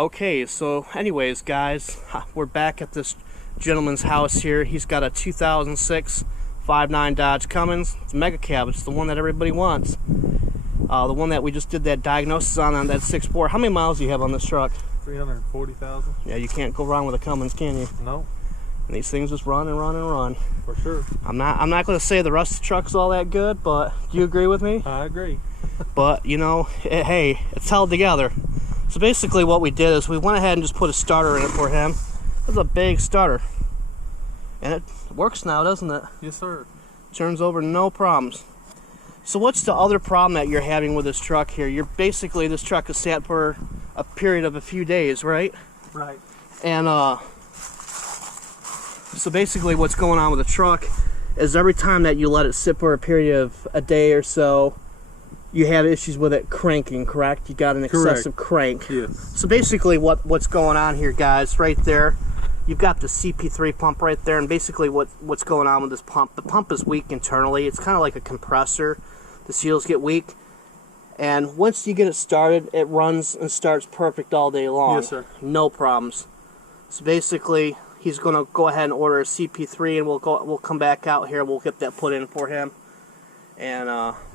Okay, so anyways, guys, we're back at this gentleman's house here. He's got a 2006 5.9 Dodge Cummins. It's a mega cab. It's the one that everybody wants. The one that we just did that diagnosis on that 6.4. How many miles do you have on this truck? 340,000. Yeah, you can't go wrong with a Cummins, can you? No. And these things just run and run and run. For sure. I'm not going to say the rest of the truck's all that good, but do you agree with me? I agree. But you know, hey, it's held together. So basically what we did is we went ahead and just put a starter in it for him. It's a big starter. And it works now, doesn't it? Yes, sir. Turns over no problems. So what's the other problem that you're having with this truck here? You're basically, this truck is sat for a period of a few days, right? Right. And so basically what's going on with the truck is every time that you let it sit for a period of a day or so, you have issues with it cranking, correct? You got an excessive crank. Yes. So basically what's going on here, guys, right there, you've got the CP3 pump right there, and basically what's going on with this pump, the pump is weak internally. It's kind of like a compressor. The seals get weak, and once you get it started, it runs and starts perfect all day long. Yes, sir. No problems. So basically, he's going to go ahead and order a CP3, and we'll come back out here. We'll get that put in for him. And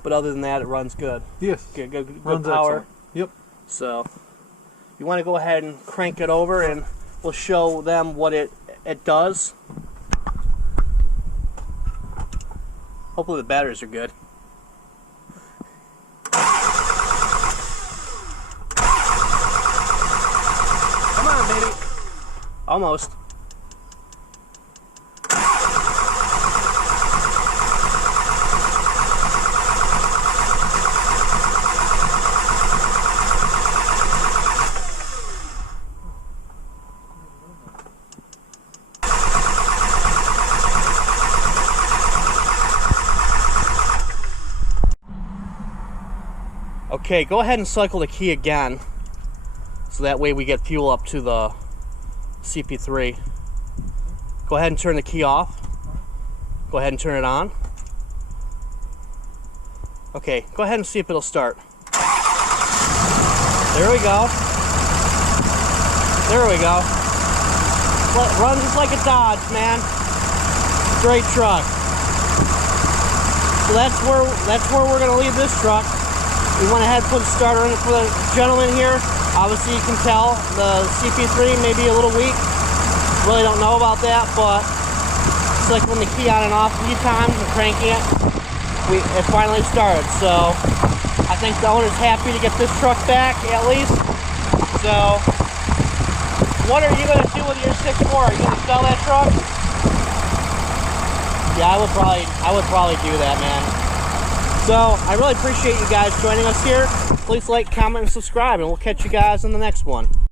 but other than that, it runs good. Yes. Good Runs power. excellent. Yep. So you want to go ahead and crank it over, and we'll show them what it does. Hopefully the batteries are good. Come on, baby. Almost. Okay, go ahead and cycle the key again, so that way we get fuel up to the CP3. Go ahead and turn the key off. Go ahead and turn it on. Okay, go ahead and see if it'll start. There we go. There we go. Runs just like a Dodge, man. Great truck. So that's where we're gonna leave this truck. We went ahead and put a starter in it for the gentleman here. Obviously you can tell the CP3 may be a little weak. Really don't know about that, but cycling the key on and off a few times and cranking it, it finally started. So I think the owner's happy to get this truck back at least. So what are you going to do with your 6.4? Are you going to sell that truck? Yeah, I would probably do that, man. So, I really appreciate you guys joining us here. Please like, comment, and subscribe, and we'll catch you guys in the next one.